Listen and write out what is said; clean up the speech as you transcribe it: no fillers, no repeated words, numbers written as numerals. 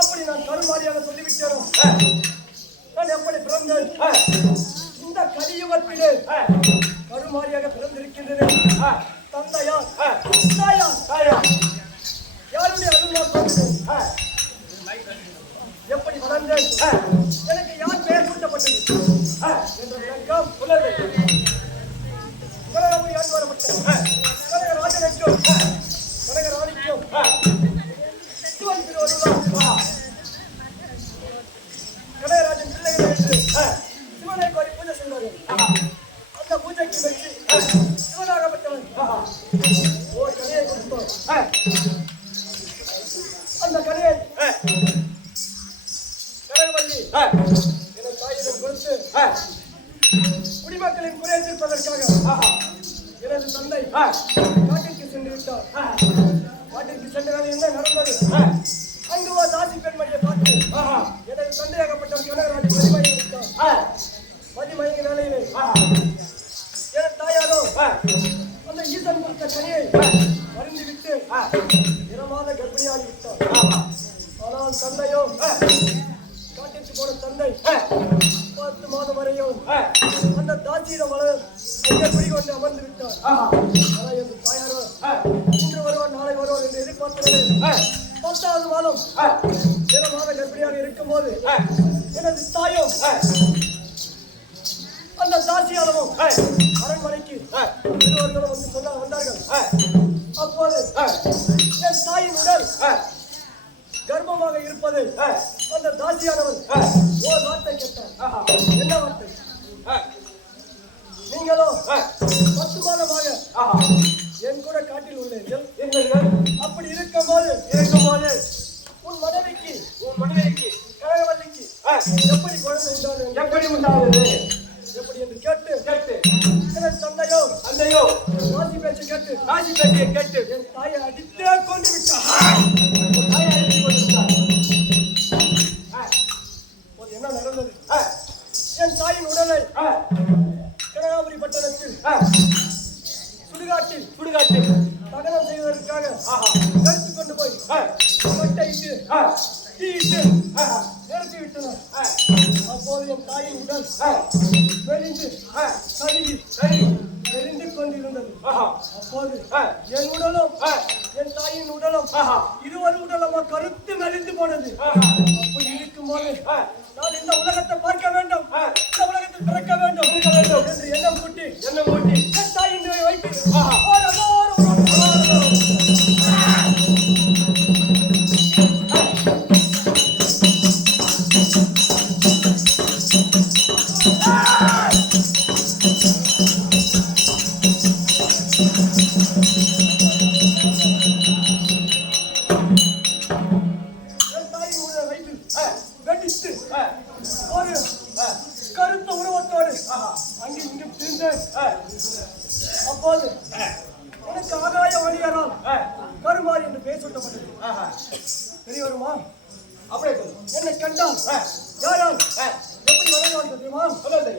அப்படி நான் கருமாரியாக சொல்லிவிட்டேன். நான் எப்படி பிறந்தேன்? இந்த கலியுகத்திலே கருமாரியாக பிறந்திருக்கின்றேன். தந்தையார் தாயார் யாருடைய அருள் எப்படி வளர்ந்தேன்? எனக்கு யார் பெயர் சூட்டப்பட்டது என்ற விளக்கம் உள்ளது. யார் வரப்பட்டது? கனகராஜனுக்கும் கனகராணிக்கும் சிவன் திருவருளால் கனகராஜன் பிள்ளைகள் என்று சிவனை கோரி பூஜை செய்தார்கள். அந்த பூஜைக்கு வச்சு சிவனாகப்பட்டவன் ஒரு கலையை கொடுத்தோம். அந்த கலையை கனகவல்லி என தாயிடம் கொடுத்து குடிமக்களின் குறையை தீர்ப்பதற்காக எனது தந்தை காட்டிற்கு சென்று விட்டார். காட்டிற்கு சென்றதால் என்ன நடந்தது? அங்கு ஒரு தாசி பெண்மணியை பார்த்து எனது தந்தையாகப்பட்ட கனகராஜன் மதிமயங்கி விட்டார். மதிமயங்கி வேலையிலே எனது தாயாரோ அந்த ஈசன் கொடுத்த கனியை மருந்துவிட்டு 2 மாத கர்ப்பிணியாகி விட்டார். ஆனால் தந்தையோ காட்டிற்கு போன தந்தை 10 மாதம் வரையும் அந்த தாசியிடம் அங்கே குடிகொண்டு அமர்ந்து விட்டார். ஆனால் எனது தாயாரோ இன்று வருவார் நாளை வருவார் என்று எதிர்பார்த்தவர்கள் 10வது மாதம் 7 மாத கர்ப்பிணியாக இருக்கும் போது எனது தாயும் அந்த தாசியாளமும் அரண்மனைக்கு இருவர்களும் வந்து வந்தார்கள். அப்போது என் தாயின் உடல் கர்ப்பமாக இருப்பது அந்த தாசியானவன் ஓர் வார்த்தை கேட்டார். என்ன வார்த்தை? நீங்களோ 10 மாதமாக என் கூட காட்டில் உள்ளீர்கள். அப்படி இருக்கும்போது உன் மனைவிக்கு கனகவல்லிக்கு எப்படி குழந்தை உண்டாது? எப்படி என்று கேட்டு என் தந்தையோ ராசி பேச்சை கேட்டு என் தாயை அடித்தே கொண்டு விட்டார். என்ன நடந்தது? என் தாயின் உடலை கனகாபுரி பட்டணத்தில் சுடுகாட்டில் தகனம் செய்வதற்காக எடுத்துக் கொண்டு போய் கொட்டையிட்டு தீயிட்டு நிறுத்தி விட்டனர். அப்போது என் தாயின் உடல் மெலிந்து எரிந்து கொண்டிருந்தது. அப்போது என் உடலும் என் தாயின் உடலும் இருவர் உடலும் கருத்து மெலிந்து போனது. அப்படி இருக்கும்போது நான் இந்த உலகத்தை பார்க்க வேண்டும், இந்த உலகத்தில் பிறக்க வேண்டும் என்று எண்ணம் கூட்டி என் தாயின் வைத்து ஒரு கருத்த உருவத்தோடு அங்கே இங்கு பிரிந்தேன். அப்போது எனக்கு ஆகாய வழியானால் கருமாறி என்று பெயர் சூட்டப்பட்டது. தெரிய வருமா? அப்படியே என்னை கண்டால் யாரால் எப்படி வளர்ந்து தெரியுமா? சொல்லுங்கள்.